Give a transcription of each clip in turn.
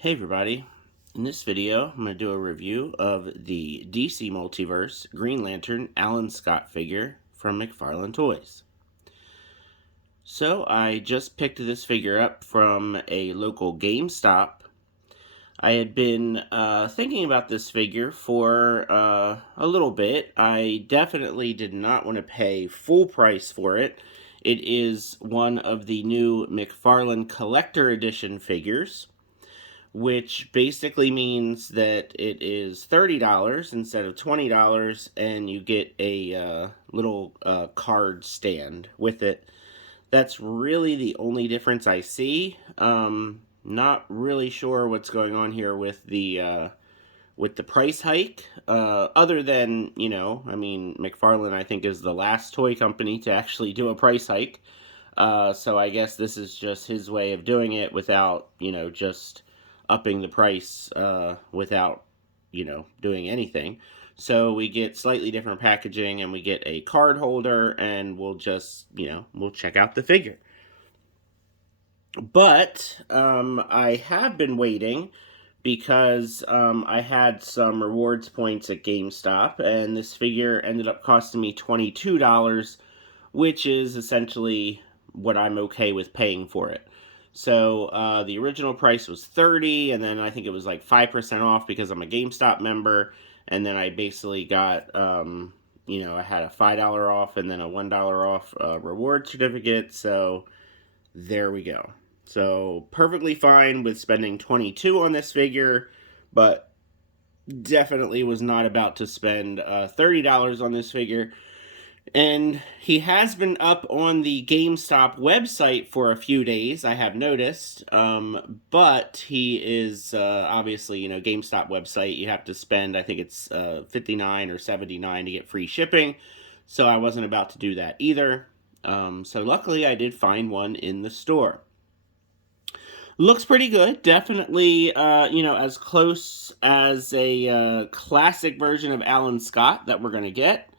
Hey everybody, in this video I'm going to do a review of the DC Multiverse Green Lantern Alan Scott figure from McFarlane Toys. So I just picked this figure up from a local Gamestop. I had been thinking about this figure for a little bit. I definitely did not want to pay full price for it. It is one of the new McFarlane Collector Edition figures, which basically means that it is $30 instead of $20, and you get a little card stand with it. That's really the only difference I see. Not really sure what's going on here with the price hike. Other than, I mean, McFarlane, I think, is the last toy company to actually do a price hike. So I guess this is just his way of doing it without, just upping the price without, doing anything. So we get slightly different packaging, and we get a card holder, and we'll just, we'll check out the figure. But I have been waiting because I had some rewards points at GameStop, and this figure ended up costing me $22, which is essentially what I'm okay with paying for it. So the original price was $30, and then I think it was like 5% off because I'm a GameStop member, and then I basically got, I had a $5 off and then a $1 off reward certificate, so there we go. So perfectly fine with spending $22 on this figure, but definitely was not about to spend $30 on this figure. And he has been up on the GameStop website for a few days, I have noticed. But he is obviously, GameStop website, you have to spend, I think it's $59 or $79 to get free shipping. So I wasn't about to do that either. So luckily I did find one in the store. Looks pretty good. Definitely, as close as a classic version of Alan Scott that we're going to get.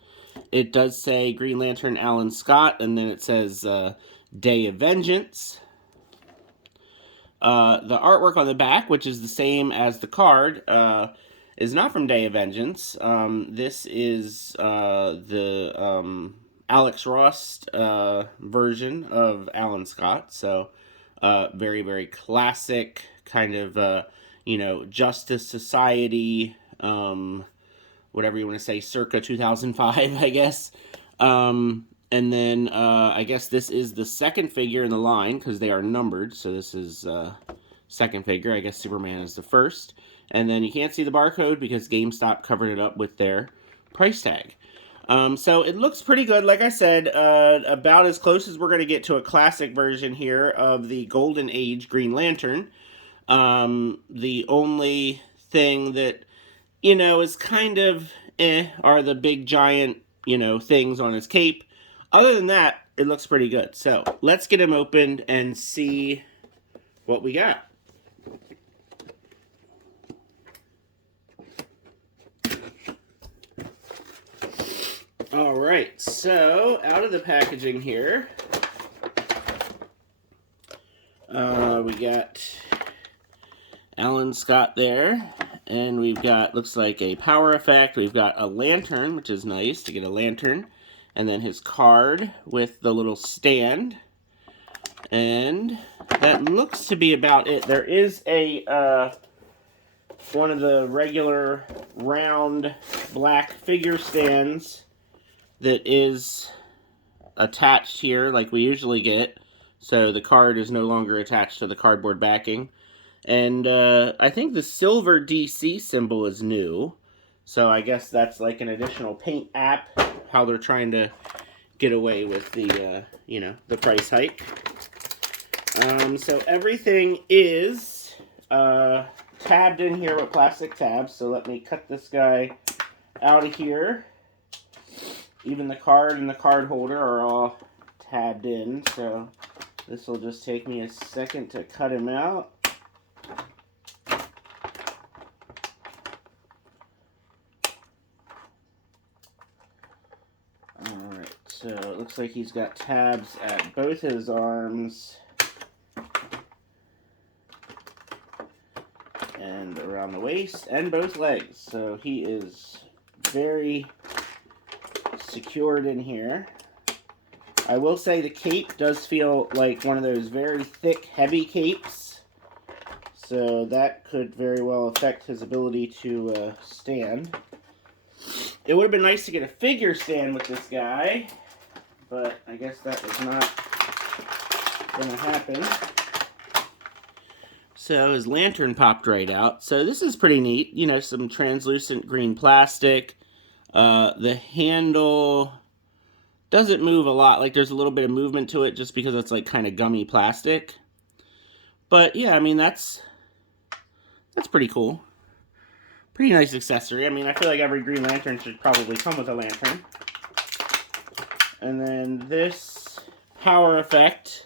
It does say Green Lantern Alan Scott, and then it says Day of Vengeance. The artwork on the back, which is the same as the card, is not from Day of Vengeance. This is the Alex Ross version of Alan Scott. So very, very classic kind of, Justice Society, whatever you want to say, circa 2005, I guess. And then I guess this is the second figure in the line because they are numbered. So this is second figure. I guess Superman is the first. And then you can't see the barcode because GameStop covered it up with their price tag. So it looks pretty good. Like I said, about as close as we're going to get to a classic version here of the Golden Age Green Lantern. The only thing that, is kind of are the big giant, things on his cape. Other than that, it looks pretty good. So let's get him opened and see what we got. All right, so out of the packaging here, we got Alan Scott there, and we've got, looks like a power effect. We've got a lantern, which is nice to get a lantern, and then his card with the little stand, and that looks to be about it. There is a one of the regular round black figure stands that is attached here like we usually get, so the card is no longer attached to the cardboard backing. And I think the silver DC symbol is new, so I guess that's like an additional paint app, how they're trying to get away with the, the price hike. So everything is tabbed in here with plastic tabs, so let me cut this guy out of here. Even the card and the card holder are all tabbed in, so this will just take me a second to cut him out. Alright, so it looks like he's got tabs at both his arms. and around the waist and both legs. So he is very secured in here. I will say the cape does feel like one of those very thick, heavy capes. So that could very well affect his ability to stand. It would have been nice to get a figure stand with this guy, but I guess that was not going to happen. So his lantern popped right out. So this is pretty neat. You know, some translucent green plastic. The handle doesn't move a lot. Like, there's a little bit of movement to it just because it's like kind of gummy plastic. But yeah, I mean, that's pretty cool. Pretty nice accessory. I mean, I feel like every Green Lantern should probably come with a lantern. And then this power effect,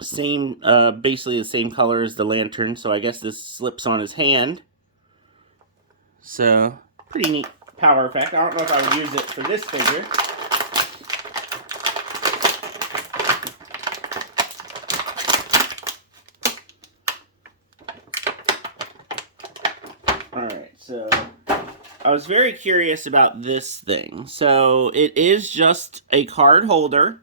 same, basically the same color as the lantern. So I guess this slips on his hand. So pretty neat power effect. I don't know if I would use it for this figure. Alright, so I was very curious about this thing. So it is just a card holder.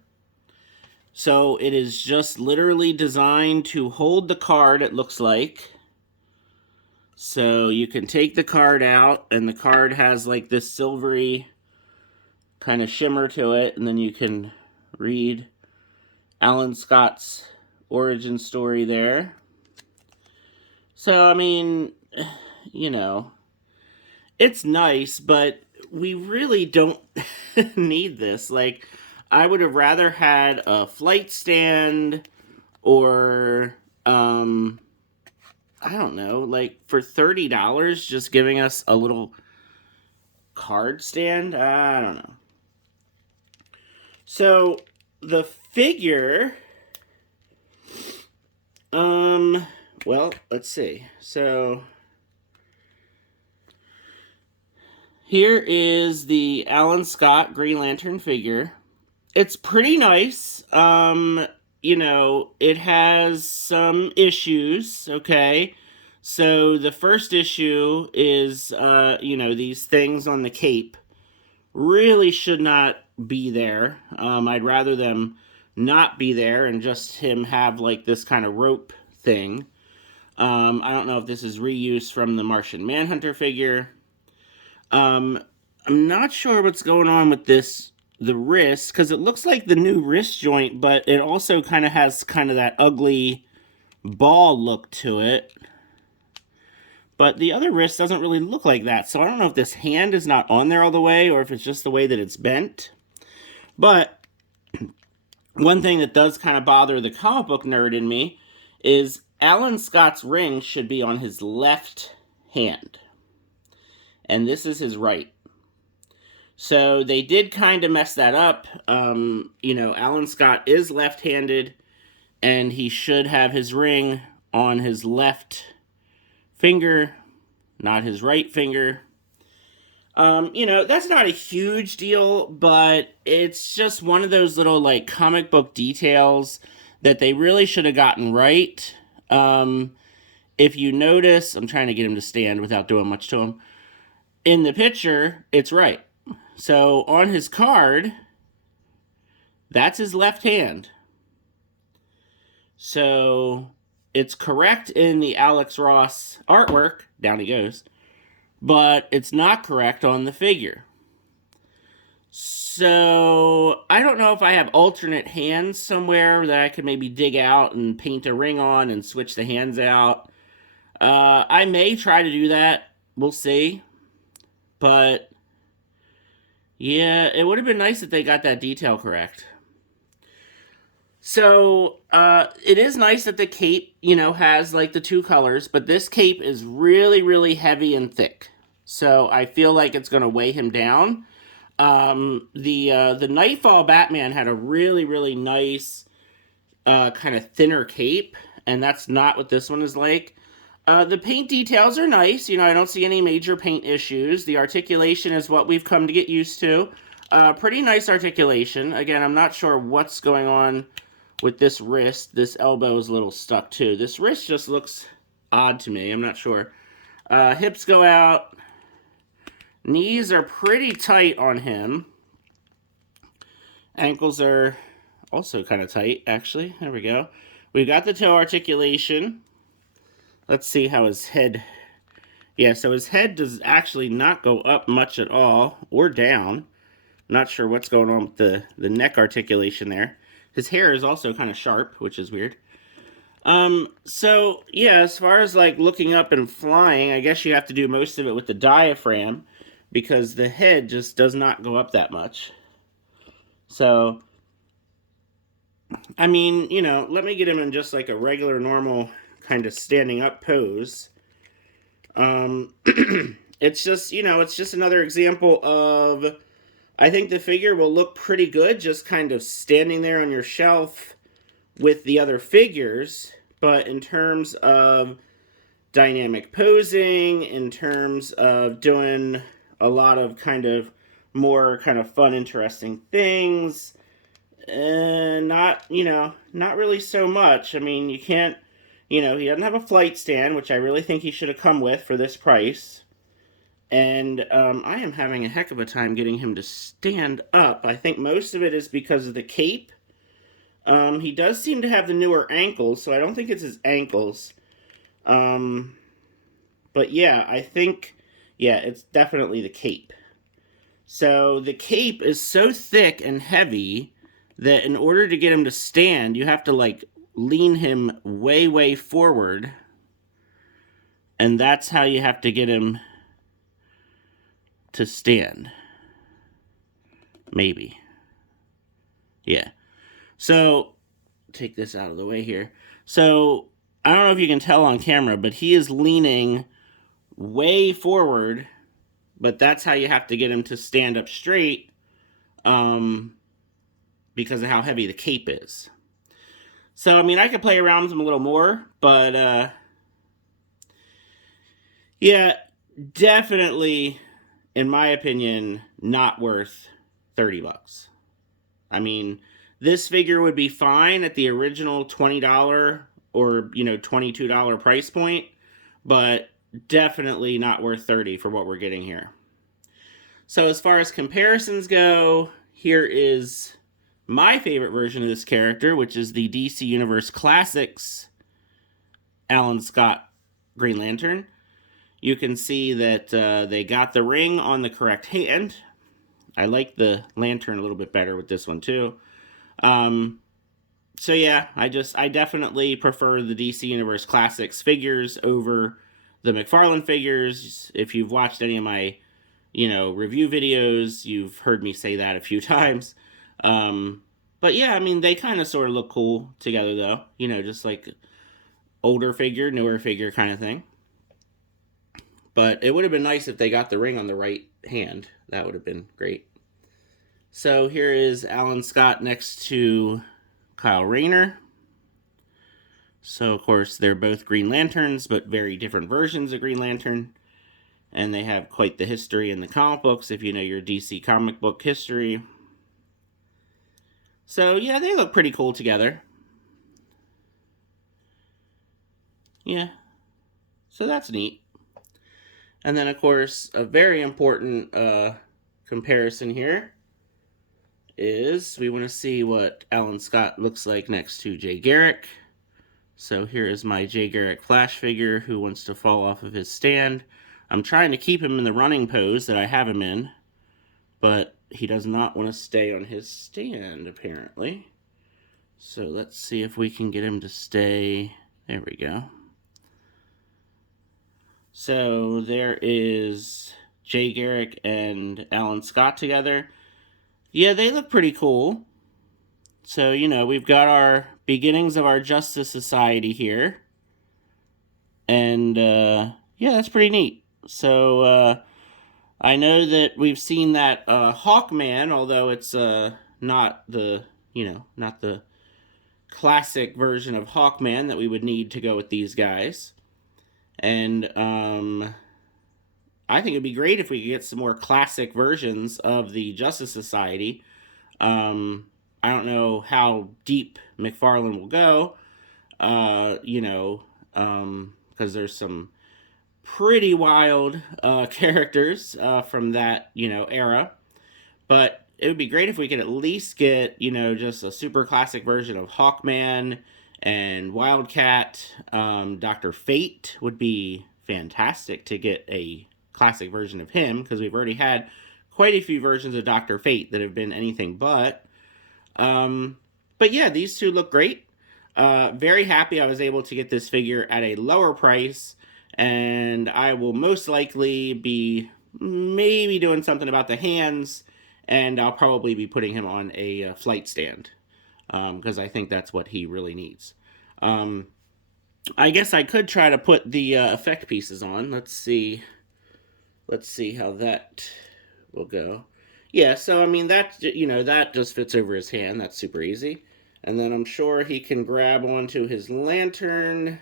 So it is just literally designed to hold the card, it looks like. So you can take the card out, and the card has like this silvery kind of shimmer to it, and then you can read Alan Scott's origin story there. So, I mean, you know, it's nice, but we really don't need this. Like, I would have rather had a flight stand or, I don't know, like for $30, just giving us a little card stand? I don't know. So, the figure, well, let's see. So, here is the Alan Scott Green Lantern figure. It's pretty nice. You know, it has some issues, okay? So the first issue is, you know, these things on the cape really should not be there. I'd rather them not be there and just him have, like, this kind of rope thing. I don't know if this is reuse from the Martian Manhunter figure. I'm not sure what's going on with this, the wrist, because it looks like the new wrist joint, but it also kind of has kind of that ugly ball look to it. But the other wrist doesn't really look like that, so I don't know if this hand is not on there all the way, or if it's just the way that it's bent. But one thing that does kind of bother the comic book nerd in me is Alan Scott's ring should be on his left hand. And this is his right. So they did kind of mess that up. You know, Alan Scott is left-handed, and he should have his ring on his left finger, not his right finger. You know, that's not a huge deal, but it's just one of those little, like, comic book details that they really should have gotten right. If you notice, I'm trying to get him to stand without doing much to him. In the picture, it's right. So on his card, that's his left hand. So it's correct in the Alex Ross artwork, down he goes, but it's not correct on the figure. So I don't know if I have alternate hands somewhere that I could maybe dig out and paint a ring on and switch the hands out. I may try to do that. We'll see. But yeah, it would have been nice if they got that detail correct. So, it is nice that the cape, you know, has, like, the two colors, but this cape is really, really heavy and thick. So, I feel like it's going to weigh him down. The Nightfall Batman had a really, really nice, kind of thinner cape, and that's not what this one is like. The paint details are nice. You know, I don't see any major paint issues. The articulation is what we've come to get used to. Pretty nice articulation. Again, I'm not sure what's going on with this wrist. This elbow is a little stuck, too. This wrist just looks odd to me. I'm not sure. Hips go out. Knees are pretty tight on him. Ankles are also kind of tight, actually. There we go. We've got the toe articulation. Let's see how his head... Yeah, so his head does actually not go up much at all, or down. Not sure what's going on with the neck articulation there. His hair is also kind of sharp, which is weird. So, yeah, as far as, like, looking up and flying, I guess you have to do most of it with the diaphragm, because the head just does not go up that much. So, I mean, you know, let me get him in just like a regular, normal kind of standing up pose. It's just, you know, it's just another example of, I think the figure will look pretty good just kind of standing there on your shelf with the other figures. But in terms of dynamic posing, in terms of doing a lot of kind of more kind of fun, interesting things, not, you know, not really so much. I mean, you can't, you know, he doesn't have a flight stand, which I really think he should have come with for this price. And I am having a heck of a time getting him to stand up. I think most of it is because of the cape. He does seem to have the newer ankles, so I don't think it's his ankles. But yeah, I think, yeah, it's definitely the cape. So the cape is so thick and heavy that in order to get him to stand, you have to, like, lean him way, way forward. And that's how you have to get him to stand. Maybe. Yeah. So, take this out of the way here. So, I don't know if you can tell on camera, but he is leaning way forward, but that's how you have to get him to stand up straight, because of how heavy the cape is. So, I mean, I could play around with him a little more, but, yeah, definitely, in my opinion, not worth 30 bucks. I mean, this figure would be fine at the original $20 or, you know, $22 price point, but definitely not worth 30 for what we're getting here. So as far as comparisons go, here is my favorite version of this character, which is the DC Universe Classics Alan Scott Green Lantern. You can see that they got the ring on the correct hand. I like the lantern a little bit better with this one too. So yeah, I definitely prefer the DC Universe Classics figures over the McFarlane figures. If you've watched any of my, you know, review videos, you've heard me say that a few times. But yeah, I mean, they kind of sort of look cool together though. You know, just like older figure, newer figure kind of thing. But it would have been nice if they got the ring on the right hand. That would have been great. So here is Alan Scott next to Kyle Rayner. So, of course, they're both Green Lanterns, but very different versions of Green Lantern. And they have quite the history in the comic books, if you know your DC comic book history. So, yeah, they look pretty cool together. Yeah. So that's neat. And then, of course, a very important comparison here is we want to see what Alan Scott looks like next to Jay Garrick. So here is my Jay Garrick Flash figure who wants to fall off of his stand. I'm trying to keep him in the running pose that I have him in, but he does not want to stay on his stand, apparently. So let's see if we can get him to stay. There we go. So there is Jay Garrick and Alan Scott together. Yeah, they look pretty cool. So, you know, we've got our beginnings of our Justice Society here. And, yeah, that's pretty neat. So, I know that we've seen that Hawkman, although it's not the, you know, not the classic version of Hawkman that we would need to go with these guys. And I think it'd be great if we could get some more classic versions of the Justice Society. I don't know how deep McFarlane will go, you know, because there's some pretty wild characters from that, era. But it would be great if we could at least get, just a super classic version of Hawkman and Wildcat. Dr. Fate would be fantastic to get a classic version of him, because we've already had quite a few versions of Dr. Fate that have been anything but. But yeah, these two look great. Very happy I was able to get this figure at a lower price, and I will most likely be maybe doing something about the hands, and I'll probably be putting him on a flight stand, because I think that's what he really needs. I guess I could try to put the effect pieces on. Let's see how that will go. Yeah, so I mean that that just fits over his hand. That's super easy. And then I'm sure he can grab onto his lantern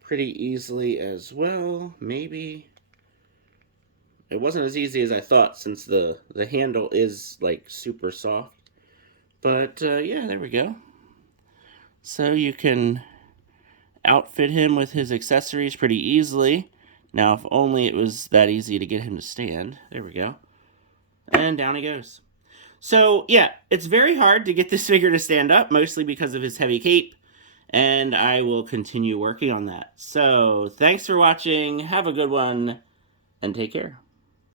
pretty easily as well. Maybe. It wasn't as easy as I thought, since the handle is like super soft. But yeah, there we go. So you can outfit him with his accessories pretty easily. Now, if only it was that easy to get him to stand. There we go. And down he goes. So, yeah, it's very hard to get this figure to stand up, mostly because of his heavy cape, and I will continue working on that. So, thanks for watching, have a good one, and take care.